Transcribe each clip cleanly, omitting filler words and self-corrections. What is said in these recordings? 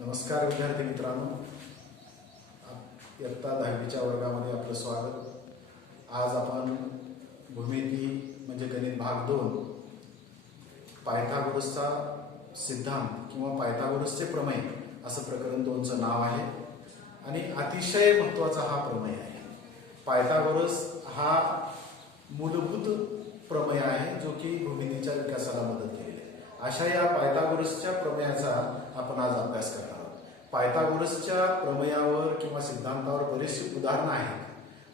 नमस्कार विद्यार्थी मित्रांनो, इयत्ता 10वीच्या वर्गामध्ये आपलं स्वागत। आज आपण भूमिती म्हणजे गणित भाग 2 पायथागोरसचा सिद्धांत किंवा पायथागोरसचे प्रमेय असं प्रकरण 2चं नाव आहे आणि अतिशय महत्त्वाचा हा प्रमेय आहे। पायथागोरस हा मूलभूत प्रमेय आहे जो की भूमितीच्या विकासाला मदत केलेला आहे। अशा या पायथागोरसच्या प्रमेयाचा आपण आज अभ्यास करणार आहोत। पायथागोरसच्या प्रमेयावर किंवा सिद्धांतावर बरेचसे उदाहरणं आहेत,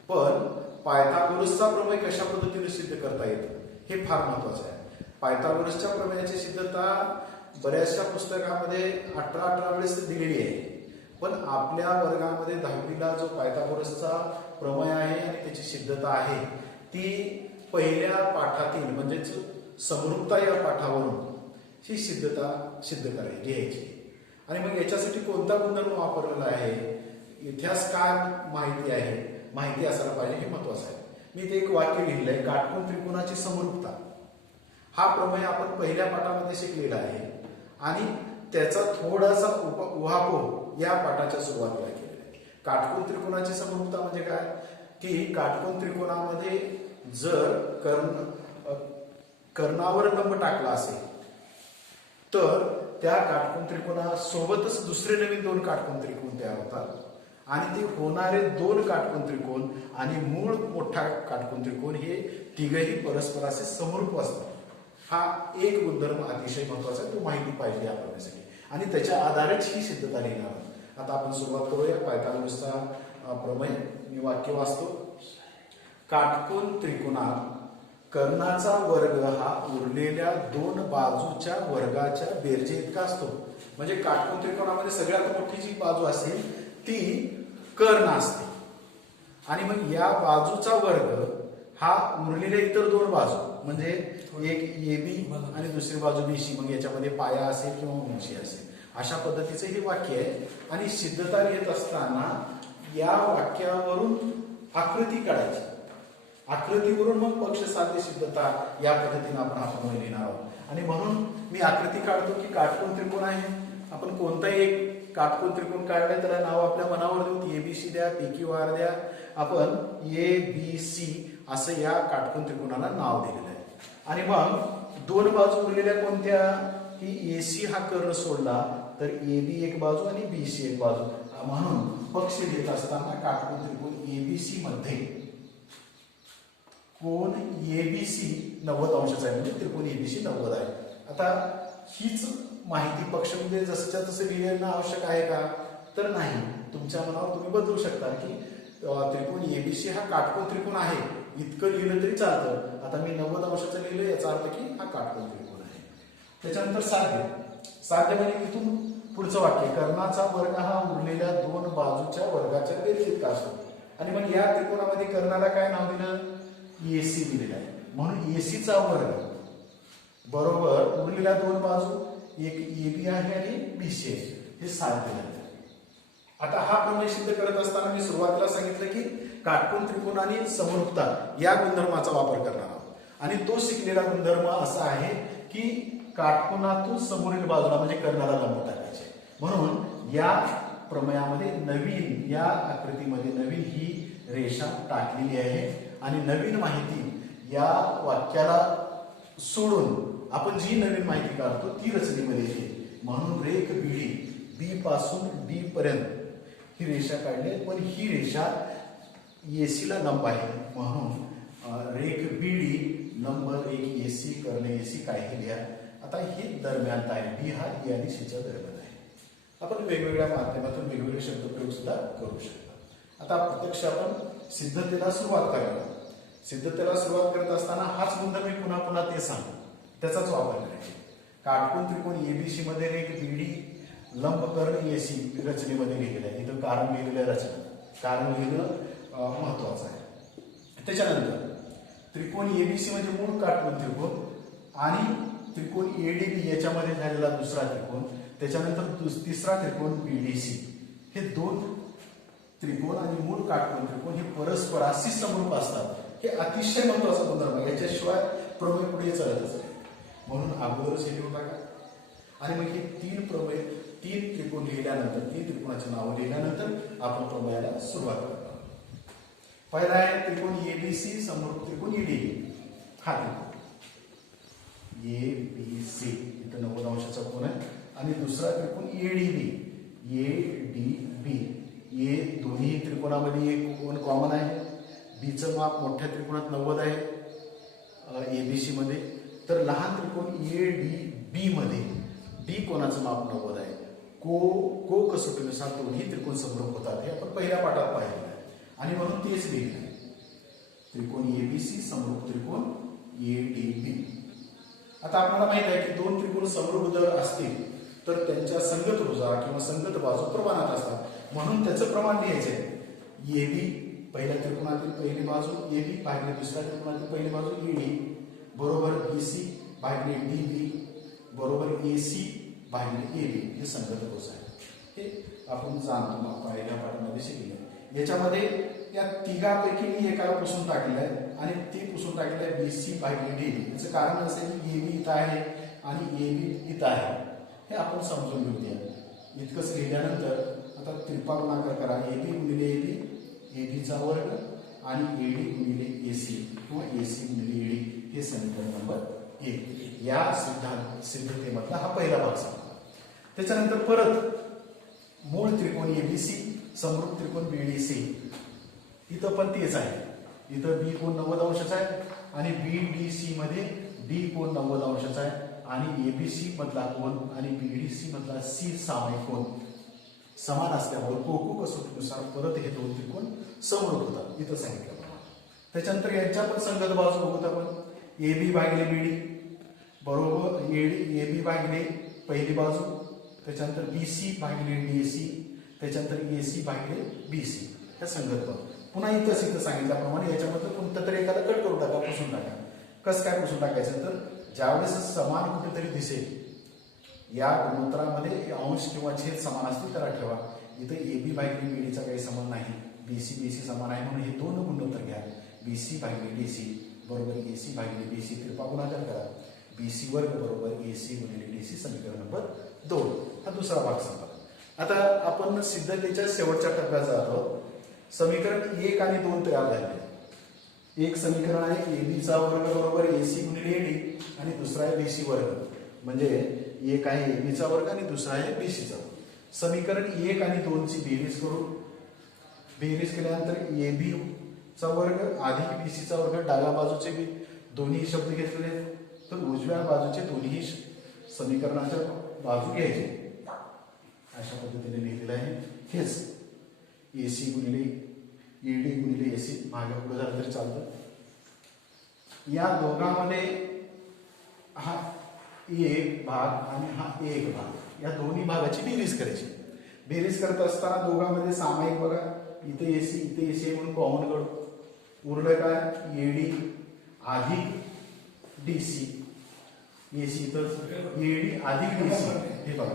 पण पायथागोरसचा प्रमेय कशा पद्धतीने सिद्ध करता येतं हे फार महत्त्वाचं आहे। पायथागोरसच्या प्रमेयाची सिद्धता बऱ्याचशा पुस्तकामध्ये 18 वेळेस दिलेली आहे, पण आपल्या वर्गामध्ये 10वीला जो पायथागोरसचा प्रमेय आहे आणि त्याची सिद्धता आहे ती पहिल्या पाठातील म्हणजेच समरूपता या पाठावरून ही सिद्धता सिद्ध करायची घ्यायची। आणि मग याच्यासाठी कोणता गुणधर्म वापरलेला आहे, इतिहास काय माहिती असायला पाहिजे हे महत्त्वाचं आहे। मी ते एक वाक्य लिहिलंय, काटकोन त्रिकोणाची समरूपता हा प्रमेय आपण पहिल्या पाठामध्ये शिकलेला आहे आणि त्याचा थोडासा उहापोह या पाठाच्या सुरुवातीला केलेला आहे। काटकोन त्रिकोणाची समरूपता म्हणजे काय की काटकोन त्रिकोणामध्ये जर कर्णावर लंब टाकला असेल तर त्या काटकोन त्रिकोणासोबतच दुसरे नवीन 2 काटकोन त्रिकोण तयार होतात आणि ते होणारे 2 काटकोन त्रिकोण आणि मूळ मोठा काटकोन त्रिकोण हे तिघही परस्पराशी समरूप असतात। हा एक गुणधर्म अतिशय महत्त्वाचा आहे, तो माहिती पाहिजे आपल्यासाठी आणि त्याच्या आधारेच ही सिद्धता लिहिणार आहोत। आता आपण सुरुवात करूया पायथागोरसचा प्रमेय। मी वाक्य वाचतो, काटकोन त्रिकोणात कर्णाचा वर्ग हा उरलेल्या 2 बाजूच्या वर्गाच्या बेरजे इतका असतो। म्हणजे काटकोन त्रिकोणामध्ये सगळ्यात मोठी जी बाजू असेल ती कर्ण असते आणि मग या बाजूचा वर्ग हा उरलेल्या इतर 2 बाजू म्हणजे एक AB आणि दुसरी बाजू BC, मग याच्यामध्ये पाया असेल किंवा उंची असेल, अशा पद्धतीचं हे वाक्य आहे। आणि सिद्धता लिहित असताना या वाक्यावरून आकृती काढायची, आकृतीवरून मग पक्ष साध्य सिद्धता या पद्धतीने आपण हा प्रमेय लिहिणार आहोत। आणि म्हणून मी आकृती काढतो की काटकोन त्रिकोण आहे, आपण कोणताही एक काटकोन त्रिकोण काढलाय त्याला नाव आपल्या मनावर देऊ, ABC द्या, PQR द्या, आपण ABC असं या काटकोन त्रिकोणाला नाव दिलेलं आहे। आणि मग 2 बाजू उरलेल्या कोणत्या की AC हा कर्ण सोडला तर AB एक बाजू आणि BC एक बाजू, म्हणून पक्ष लिहित असताना काटकोन त्रिकोण ABC मध्ये कोण ABC 90 अंशाचा आहे, म्हणजे त्रिकोण ABC 90 आहे। आता हीच माहिती पक्ष म्हणजे जसंच्या तसं लिहिणं आवश्यक आहे का तर नाही, तुमच्या मनावर तुम्ही बदलू शकता की त्रिकोण ABC हा काटकोन त्रिकोण आहे इतकं लिहिलं तरी चालतं। आता मी 90 अंशाचं लिहिलं याचा अर्थ की हा काटकोन त्रिकोण आहे। त्याच्यानंतर साध्य म्हणजे इथून पुढचं वाक्य, कर्णाचा वर्ग हा उरलेल्या 2 बाजूच्या वर्गाच्या बेरजे इतका असतो। आणि मग या त्रिकोणामध्ये कर्णाला काय नाव दिलं, AC दिलेला आहे, म्हणून AC चा वर्ग बरोबर उरलेल्या 2 बाजू एक AB आहे आणि BC आहे, हे साध्य झालं। आता हा प्रमेय सिद्ध करत असताना मी सुरुवातीला सांगितलं की काटकोन त्रिकोण आणि समरूपता या गुणधर्माचा वापर करणार आहोत आणि तो शिकलेला गुणधर्म असा आहे की काटकोनातून समोरील बाजूला म्हणजे कर्णाला लंब टाकायचे। म्हणून या प्रमेयामध्ये नवीन या आकृतीमध्ये नवीन ही रेषा टाकलेली आहे आणि नवीन माहिती या वाक्याला सोडून आपण जी नवीन माहिती काढतो ती रचनेमध्ये येते। म्हणून रेख बीडी B पासून D पर्यंत ही रेषा काढली, पण ही रेषा AC ला लंब आहे, म्हणून रेख BD लंब रेख AC कर्ण AC काय हे लिहा। आता ही दरम्यान आहे, B हा E आणि C च्या दरम्यान आहे। आपण वेगवेगळ्या माध्यमातून वेगवेगळे शब्दप्रयोग सुद्धा करू शकतो। आता प्रत्यक्ष आपण सिद्धतेला सुरुवात करायला, सिद्धतेला सुरुवात करत असताना हाच गुणधर्म मी पुन्हा पुन्हा ते सांगतो, त्याचाच वापर करायचा। काटकोन त्रिकोण ABC मध्ये रेख BD लंब कर्ण AC रचनेमध्ये लिहिलेलं आहे, इथं कारण लिहिलेलं आहे, रचना कारण लिहिणं महत्वाचं आहे। त्याच्यानंतर त्रिकोण ABC म्हणजे मूळ काटकोन त्रिकोण आणि त्रिकोण ADB याच्यामध्ये झालेला दुसरा त्रिकोण, त्याच्यानंतर तिसरा त्रिकोण BDC, हे 2 त्रिकोण आणि मूळ काटकोन त्रिकोण हे परस्पराशी समरूप असतात। हे अतिशय महत्वाचा गुणधर्म आहे, याच्याशिवाय प्रमेय पुढे चालतच नाही, म्हणून अगोदरच हे लिहून टाका। आणि मग हे 3 त्रिकोण लिहिले लिहिल्यानंतर ती त्रिकोणाची नावं लिहिल्यानंतर आपण प्रमेयाला सुरुवात करतो. पहिला आहे त्रिकोण एबीसी समरूप त्रिकोण ईडीबी. हा त्रिकोण एबीसी इथं 90 अंशाचा कोन आहे. आणि दुसरा त्रिकोण एडीबी. एडीबी हे दोन्ही त्रिकोणामध्ये एक कोन कॉमन आहे. बीचं माप मोठ्या त्रिकोणात 90 आहे एबीसी मध्ये. तर लहान त्रिकोण एडीबी मध्ये डी कोणाचं माप 90 आहे. को कसोटीनुसार दोन्ही त्रिकोण समरूप होतात हे आपण पहिल्या पाठात पाहिलेलं आहे आणि म्हणून तेच लिहिलं आहे. त्रिकोण एबीसी समरूप त्रिकोण एडीबी. आता आपल्याला माहित आहे की दोन त्रिकोण समरूप जर असतील तर त्यांच्या संगत भुजा किंवा संगत बाजू प्रमाणात असतात. म्हणून त्याचं प्रमाण लिहायचं आहे. एबी पहिल्या त्रिकोणातील पहिली बाजू एबी भागिले दुसऱ्या त्रिकोणातील पहिली बाजू एडी बरोबर बीसी भागिले डीबी बरोबर एसी भागिले एबी हे संगत भुज आहे. हे आपण जाणतो पहिल्या पाठामध्ये शिकले. याच्यामध्ये या तिघापैकी मी एकाला पुसून टाकलेलं आहे आणि ती पुसून टाकलेलं आहे बीसी भागिले डीबी. याचं कारण असं आहे की एबी इथं आहे आणि एबी इथं आहे हे आपण समजून घेऊया. इतकंच लिहिल्यानंतर आता त्रिपा गुणाकार करा. एबी गुणिले एबी एबीचा वर्ग आणि एडी गुणिले एसी किंवा एसी गुणिले एडी हे समीकरण नंबर 1 या सिद्धतेमधला हा पहिला भाग सांगतो. त्याच्यानंतर परत मूळ त्रिकोण एबीसी समरूप त्रिकोण बीडीसी. इथं पण तेच आहे. इथं बी कोण 90 अंशाचा आहे आणि बीडीसी मध्ये डी कोण 90 अंशाचा आहे आणि एबीसी मधला कोण आणि बीडीसी मधला सी सामायिक कोण समान असल्यामुळे कोको कसोटीनुसार परत हे दोन त्रिकोण समरूप होतात. इथं सांगितलं. त्याच्यानंतर यांच्या पण संगत बाजू बघूत आपण. एबी भागिले बीडी बरोबर एबी भागिले पहिली बाजू. त्याच्यानंतर बीसी भागिले डीएसी. त्याच्यानंतर एसी भागिले बीसी ह्या संगत बाजू. पुन्हा इथं सांगितल्याप्रमाणे याच्यामध्ये कोणतं तरी एखादा कट करून टाका पुसून टाका. कसं काय पुसून टाकायचं तर ज्यावेळेस समान कुठेतरी दिसेल या गुणोत्तरामध्ये अंश किंवा छेद समान असतील त्याला ठेवा. इथं एबी भागिले बीडीचा काही संबंध नाही. बीसी बीसी समान आहे म्हणून हे दोन गुणोत्तर घ्या. बीसी भागिले डीसी बरोबर एसी भागिले बीसी त्रिपा गुणाकार करा. बीसी वर्ग बरोबर एसी गुणिले डीसी समीकरण नंबर 2 हा दुसरा भाग सांगतो. आता आपण सिद्धतेच्या शेवटच्या टप्प्यात जातो. समीकरण 1 आणि 2 तयार झाले. एक समीकरण आहे एबीचा वर्ग बरोबर एसी गुणिले एडी आणि दुसरा आहे बीसी वर्ग. म्हणजे एक आहे एबीचा वर्ग आणि दुसरा आहे बीसीचा वर्ग. समीकरण 1 आणि 2 ची बेरीज करू. बेरीज केल्यानंतर एबी चा वर्ग अधिक बीसीचा वर्ग डाव्या बाजूचे दोन्ही शब्द घेतलेले तर उजव्या बाजूचे दोन्ही समीकरणाच्या बाजू घ्यायचे अशा पद्धतीने लिहिलेलं आहे. हेच एसी गुणिले ईडी गुणिले एसी मागे पुढे झालं तरी चालतं. या दोघांमध्ये हा एक भाग आणि हा एक भाग या दोन्ही भागाची बेरीज करायची. बेरीज करत असताना दोघांमध्ये सामायिक बघा इथे एसी म्हणून कॉमन काढू. उरलं काय एडी अधिक डीसी. एसी तर एडी अधिक डीसी हे बघा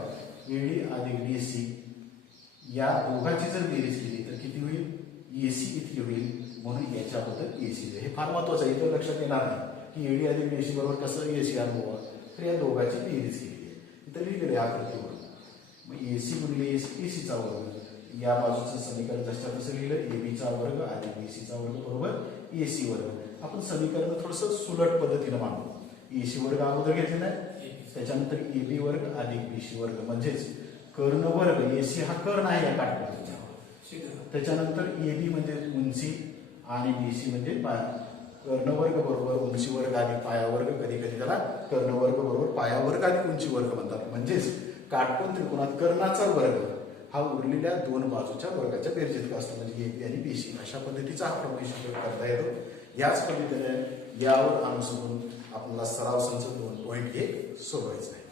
एडी अधिक डीसी या दोघांची जर बेरीज केली तर किती होईल एसी इतकी होईल. म्हणून याच्याबद्दल एसी हे फार महत्वाचं आहे. इथं लक्षात येणार नाही की एडी अधिक डीसी बरोबर कसं एसी अनुभवा. तर या दोघांची बेरीज केली आहे. इथं लिहिलेलं आहे आकृतीवर. मग एसी गुणिले एसीचा वर्ग या बाजूचं समीकरण जसं तसं लिहिलं एबीचा वर्ग अधिक बीसीचा वर्ग बरोबर एसी वर्ग. आपण समीकरण थोडंसं सुलट पद्धतीनं मांडू. एसी वर्ग अगोदर घेतलेला आहे त्याच्यानंतर एबी वर्ग अधिक बीसी वर्ग म्हणजेच कर्ण वर्ग. एसी हा कर्ण आहे या काटकोनाचा. त्याच्यानंतर एबी म्हणजे उंची आणि बीसी म्हणजे पाया. कर्णवर्ग बरोबर उंची वर्ग अधिक पाया वर्ग. कधी कधी त्याला कर्णवर्ग बरोबर पाया वर्ग अधिक उंची वर्ग म्हणतात. म्हणजेच काटकोन त्रिकोणात कर्णाचा वर्ग हा उरलेल्या दोन बाजूच्या वर्गाच्या बेरजेत असतो. म्हणजे एबी आणि बीसी अशा पद्धतीचा हा प्रमेय करता येतो. याच पद्धतीने यावर अनुसरून आपल्याला सराव संच 2.1 सोडवायचं आहे.